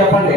చెప్పండి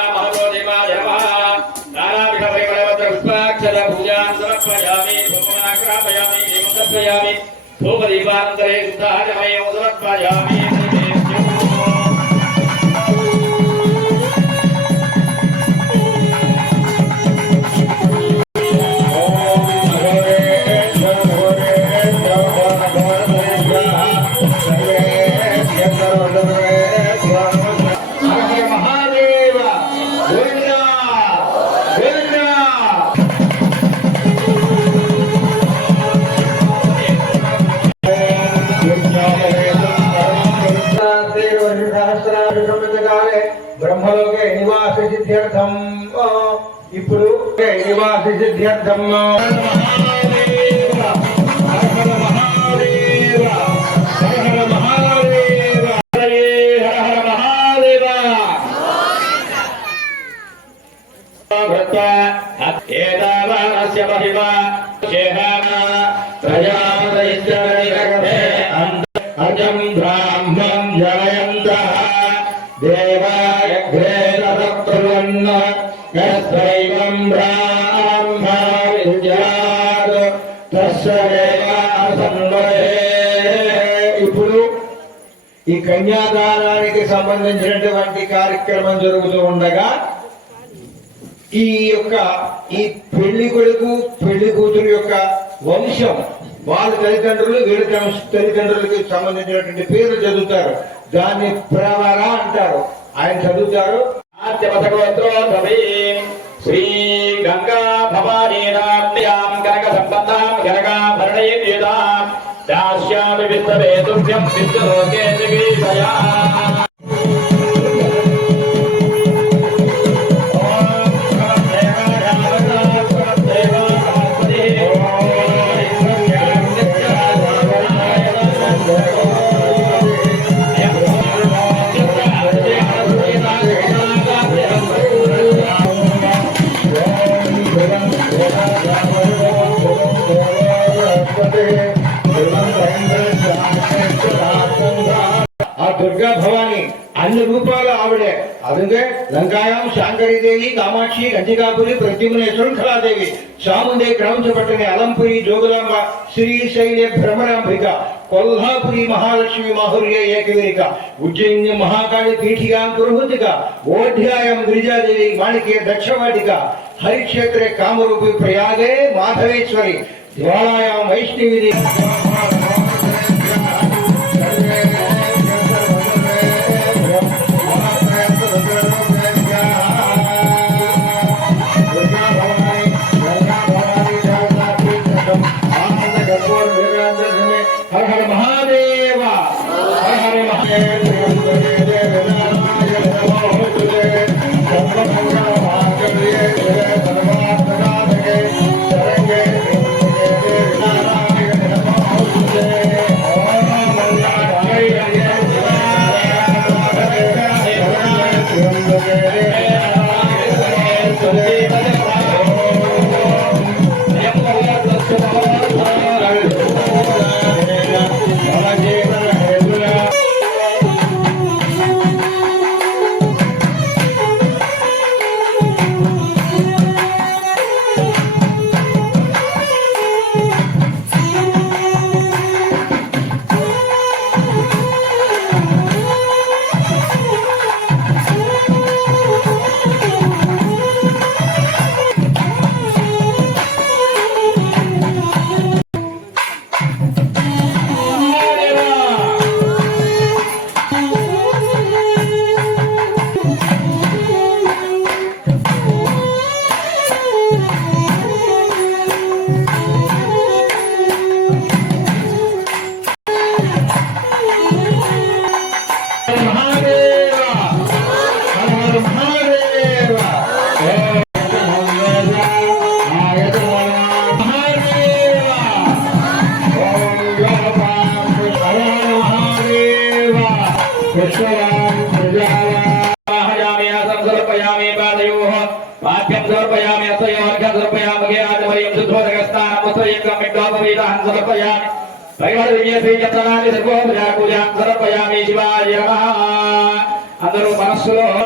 धूपदीपानन्तरे शुद्धाजमयं समर्पयामि ఇప్పుడు నివాస సిద్ధ్యర్థం హర ఈ కన్యాదానానికి సంబంధించినటువంటి కార్యక్రమం జరుగుతూ ఉండగా ఈ యొక్క ఈ పెళ్ళి కొడుకు పెళ్ళి కూతురు యొక్క వంశం వాళ్ళ తల్లిదండ్రులు వీళ్ళ తల్లిదండ్రులకి సంబంధించినటువంటి పేర్లు చదువుతారు. దాన్ని ప్రవర అంటారు. ఆయన చదువుతారు. శ్రీ గంగా భవానీనామ్యాం కనక సంపన్నాం కనకాభరణేయుతాం దాస్యామి విశ్వవేతుభ్యం విశ్వలోకే దిగీషయా ఆ దుర్గా భవాని అన్ని రూపాలు ఆవిడే. అందుకే లంకాయం శాంకరీదేవి కామాక్షి గంజికాపురి ప్రద్యుమ్నే శృంఖలాదేవి చాముండే క్రమంచబట్టని అలంపురి జోగులాంబ శ్రీశైల భ్రమరాంబిక కొల్హాపురి మహాలక్ష్మి మాహుర్య ఏకవీరిక ఉజ్జయిని మహాకాళి పీఠికాం పురుహుతిక ఓఢ్యాయం గిరిజాదేవి మాణిక్య దక్షవాటిక హరిక్షేత్రే కామరూపి ప్రయాగే మాధవేశ్వరి జ్వాలాయాం వైష్ణవి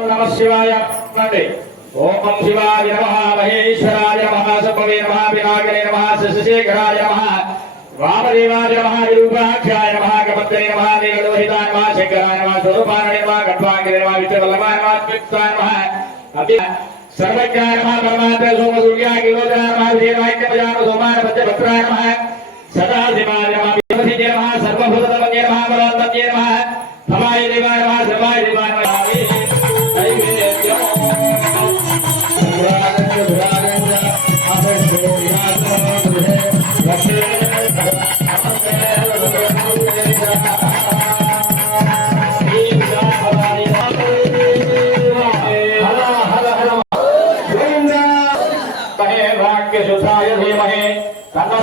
نم شم مہیش نما پیارک نما ششے వామదేవాయ నమః విరూపాక్షాయ నమః కపత్రే నమః నీలలోహితాయ నమః శంకరాయ నమః స్వరూపాయ నమః గడ్వాంగిరే నమః విశ్వవల్లభాయ నమః అద్వితాయ నమః అభి సర్వజ్ఞాయ నమః పరమాత్మ సోమ సూర్యాయ కిలోచనాయ నమః విజయవాక్యపజాన సోమాన పద్యభద్రాయ నమః సదాశివాయ నమః విభజితే నమః సర్వభూతమన్యే నమః బలవంతన్యే నమః వాక్యశుద్ధాయ ధీమహే తన్న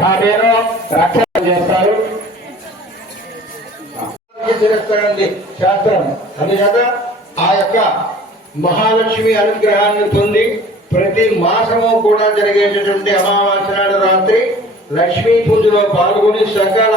భావేన చేస్తారు శాస్త్రం. ఆ యొక్క మహాలక్ష్మి అనుగ్రహాన్ని పొంది ప్రతి మాసము కూడా జరిగేటటువంటి అమావాస్య నాడు రాత్రి లక్ష్మీ పూజలో పాల్గొని సకాల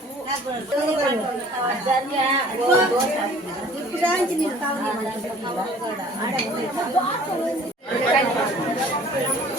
等一会你不一会儿你等一